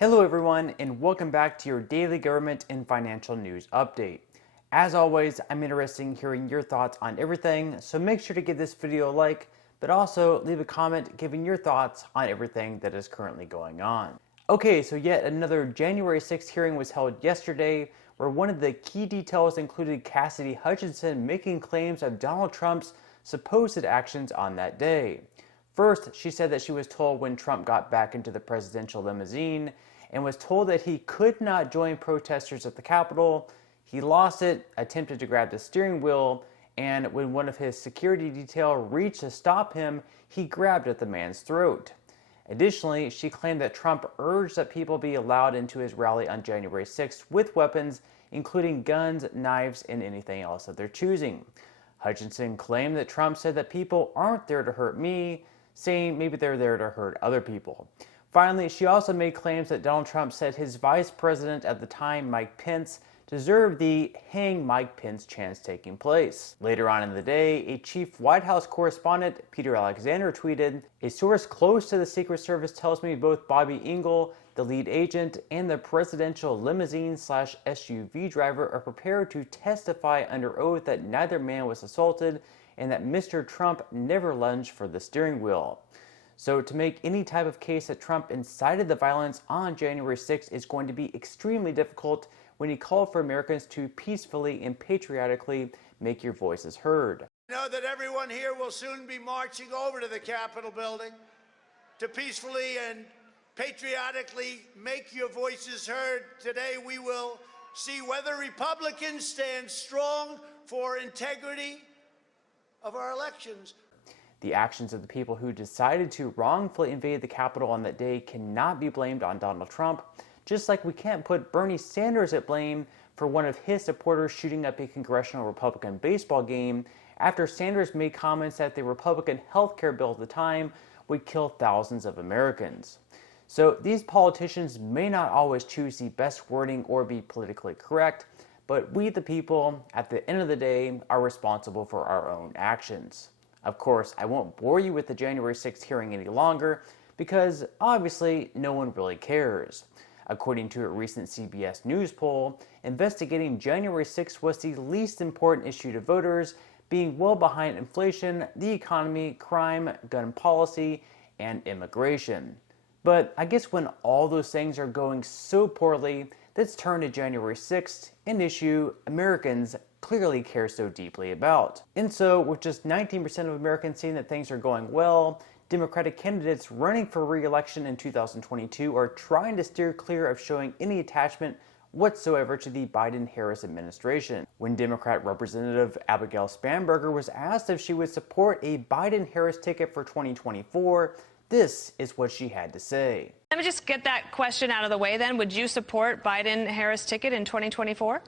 Hello everyone, and welcome back to your daily government and financial news update. As always, I'm interested in hearing your thoughts on everything, so make sure to give this video a like, but also leave a comment giving your thoughts on everything that is currently going on. Okay, so yet another January 6th hearing was held yesterday, where one of the key details included Cassidy Hutchinson making claims of Donald Trump's supposed actions on that day. First, she said that she was told when Trump got back into the presidential limousine and was told that he could not join protesters at the Capitol. He lost it, attempted to grab the steering wheel, and when one of his security detail reached to stop him, he grabbed at the man's throat. Additionally, she claimed that Trump urged that people be allowed into his rally on January 6th with weapons, including guns, knives, and anything else of their choosing. Hutchinson claimed that Trump said that people aren't there to hurt me, saying maybe they're there to hurt other people. Finally, she also made claims that Donald Trump said his vice president at the time, Mike Pence, deserved the hang Mike Pence chance taking place. Later on in the day, a chief White House correspondent, Peter Alexander, tweeted, "A source close to the Secret Service tells me both Bobby Engel, the lead agent, and the presidential limousine/SUV driver are prepared to testify under oath that neither man was assaulted and that Mr. Trump never lunged for the steering wheel." So to make any type of case that Trump incited the violence on January 6th is going to be extremely difficult when he called for Americans to peacefully and patriotically make your voices heard. I know that everyone here will soon be marching over to the Capitol building to peacefully and patriotically make your voices heard. Today we will see whether Republicans stand strong for integrity of our elections. The actions of the people who decided to wrongfully invade the Capitol on that day cannot be blamed on Donald Trump, just like we can't put Bernie Sanders at blame for one of his supporters shooting up a congressional Republican baseball game after Sanders made comments that the Republican health care bill at the time would kill thousands of Americans. So these politicians may not always choose the best wording or be politically correct, but we the people, at the end of the day, are responsible for our own actions. Of course, I won't bore you with the January 6th hearing any longer because obviously no one really cares. According to a recent CBS News poll, investigating January 6th was the least important issue to voters, being well behind inflation, the economy, crime, gun policy, and immigration. But I guess when all those things are going so poorly, let's turn to January 6th, an issue Americans clearly care so deeply about. And so, with just 19% of Americans saying that things are going well, Democratic candidates running for re-election in 2022 are trying to steer clear of showing any attachment whatsoever to the Biden-Harris administration. When Democrat Representative Abigail Spanberger was asked if she would support a Biden-Harris ticket for 2024, this is what she had to say. Let me just get that question out of the way then. Would you support Biden-Harris ticket in 2024?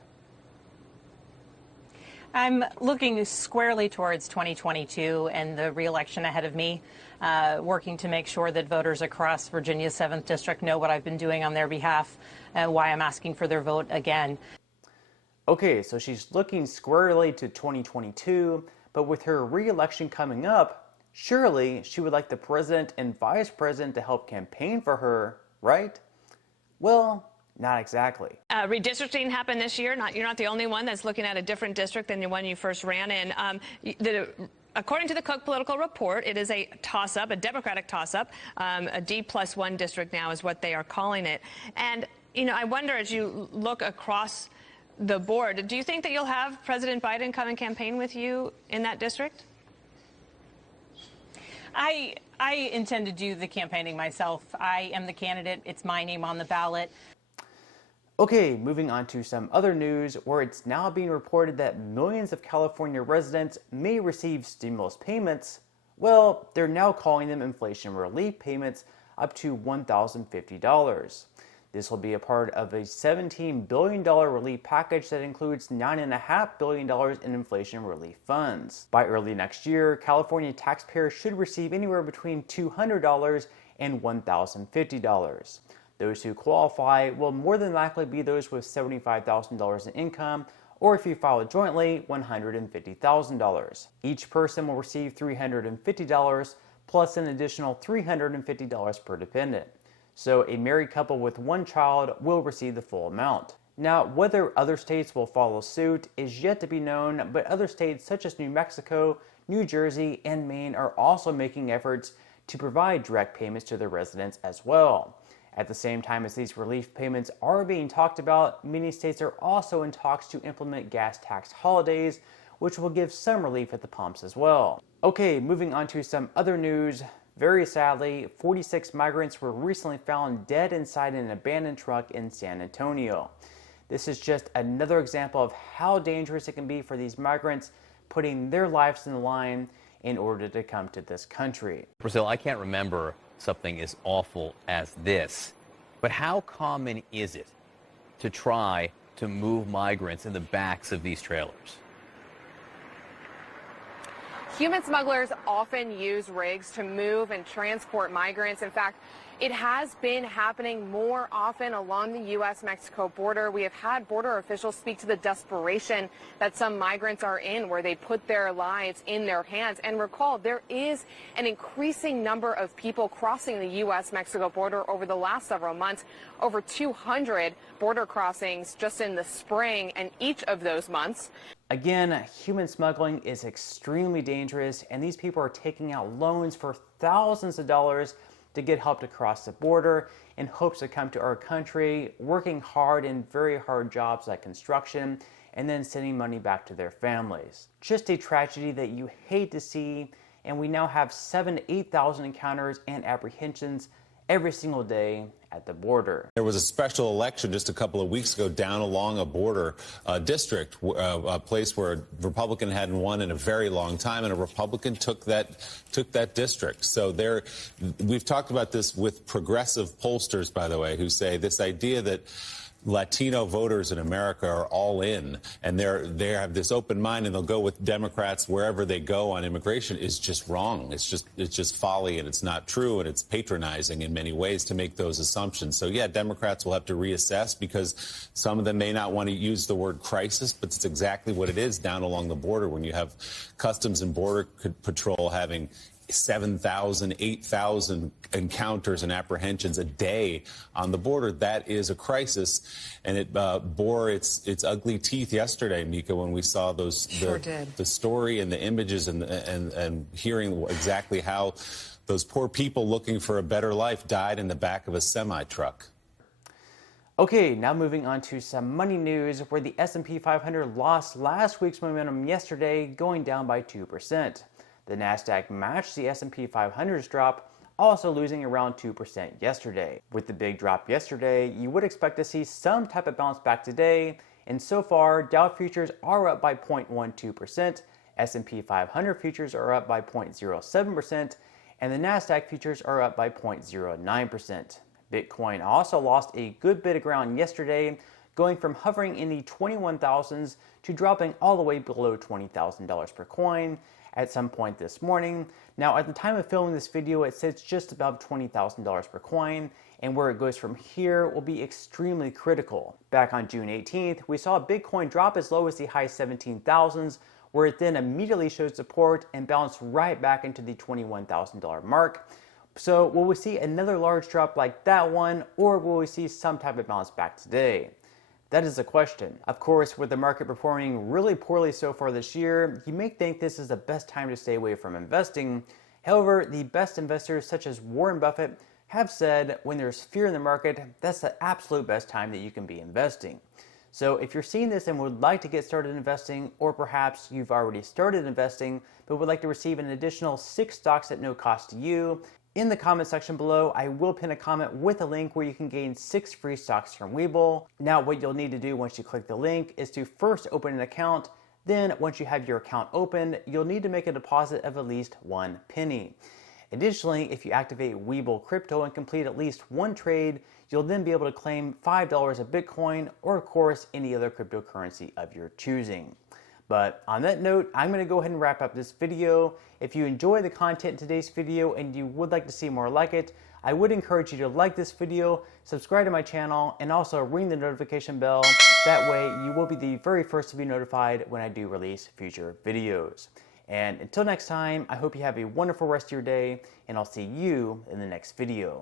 I'm looking squarely towards 2022 and the re-election ahead of me, working to make sure that voters across Virginia's 7th District know what I've been doing on their behalf and why I'm asking for their vote again. Okay, so she's looking squarely to 2022, but with her re-election coming up, surely she would like the president and vice president to help campaign for her, right? Well, not exactly. Redistricting happened this year. You're not the only one that's looking at a different district than the one you first ran in. According to the Cook Political Report, it is a toss-up, a Democratic toss-up. A D+1 district now is what they are calling it. And, you know, I wonder, as you look across the board, do you think that you'll have President Biden come and campaign with you in that district? I intend to do the campaigning myself. I am the candidate. It's my name on the ballot. Okay, moving on to some other news where it's now being reported that millions of California residents may receive stimulus payments. Well, they're now calling them inflation relief payments up to $1,050. This will be a part of a $17 billion relief package that includes $9.5 billion in inflation relief funds. By early next year, California taxpayers should receive anywhere between $200 and $1,050. Those who qualify will more than likely be those with $75,000 in income, or if you file jointly, $150,000. Each person will receive $350 plus an additional $350 per dependent. So a married couple with one child will receive the full amount. Now, whether other states will follow suit is yet to be known, but other states such as New Mexico, New Jersey, and Maine are also making efforts to provide direct payments to their residents as well. At the same time as these relief payments are being talked about, many states are also in talks to implement gas tax holidays, which will give some relief at the pumps as well. Okay, moving on to some other news. Very sadly, 46 migrants were recently found dead inside an abandoned truck in San Antonio. This is just another example of how dangerous it can be for these migrants putting their lives in the line in order to come to this country. Brazil, I can't remember something as awful as this, but how common is it to try to move migrants in the backs of these trailers? Human smugglers often use rigs to move and transport migrants. In fact, it has been happening more often along the U.S.-Mexico border. We have had border officials speak to the desperation that some migrants are in, where they put their lives in their hands. And recall, there is an increasing number of people crossing the U.S.-Mexico border over the last several months. Over 200 border crossings just in the spring, and each of those months. Again, human smuggling is extremely dangerous, and these people are taking out loans for thousands of dollars to get help to cross the border in hopes to come to our country, working hard in very hard jobs like construction, and then sending money back to their families. Just a tragedy that you hate to see, and we now have 7,000 to 8,000 encounters and apprehensions every single day at the border. There was a special election just a couple of weeks ago down along a border district, a place where a Republican hadn't won in a very long time, and a Republican took that district. So we've talked about this with progressive pollsters, by the way, who say this idea that Latino voters in America are all in, and they have this open mind, and they'll go with Democrats wherever they go on immigration is just wrong. It's just folly, and it's not true, and it's patronizing in many ways to make those assumptions. So yeah, Democrats will have to reassess, because some of them may not want to use the word crisis, but it's exactly what it is down along the border when you have Customs and Border Patrol having 7,000, 8,000 encounters and apprehensions a day on the border. That is a crisis, and it bore its ugly teeth yesterday, Mika, when we saw the story and the images and hearing exactly how those poor people looking for a better life died in the back of a semi-truck. Okay, now moving on to some money news, where the S&P 500 lost last week's momentum yesterday, going down by 2%. The Nasdaq matched the S&P 500's drop, also losing around 2% yesterday. With the big drop yesterday, you would expect to see some type of bounce back today, and so far, Dow futures are up by 0.12%, S&P 500 futures are up by 0.07%, and the Nasdaq futures are up by 0.09%. Bitcoin also lost a good bit of ground yesterday, going from hovering in the 21,000s to dropping all the way below $20,000 per coin at some point this morning. Now, at the time of filming this video, it sits just above $20,000 per coin, and where it goes from here will be extremely critical. Back on June 18th, we saw Bitcoin drop as low as the high 17,000s, where it then immediately showed support and bounced right back into the $21,000 mark. So will we see another large drop like that one, or will we see some type of bounce back today? That is the question. Of course, with the market performing really poorly so far this year, you may think this is the best time to stay away from investing. However, the best investors such as Warren Buffett have said when there's fear in the market, that's the absolute best time that you can be investing. So if you're seeing this and would like to get started investing, or perhaps you've already started investing but would like to receive an additional 6 stocks at no cost to you, in the comment section below, I will pin a comment with a link where you can gain 6 free stocks from Webull. Now, what you'll need to do once you click the link is to first open an account. Then, once you have your account open, you'll need to make a deposit of at least 1 penny. Additionally, if you activate Webull Crypto and complete at least 1 trade, you'll then be able to claim $5 of Bitcoin, or of course, any other cryptocurrency of your choosing. But on that note, I'm going to go ahead and wrap up this video. If you enjoy the content in today's video and you would like to see more like it, I would encourage you to like this video, subscribe to my channel, and also ring the notification bell. That way you will be the very first to be notified when I do release future videos. And until next time, I hope you have a wonderful rest of your day, and I'll see you in the next video.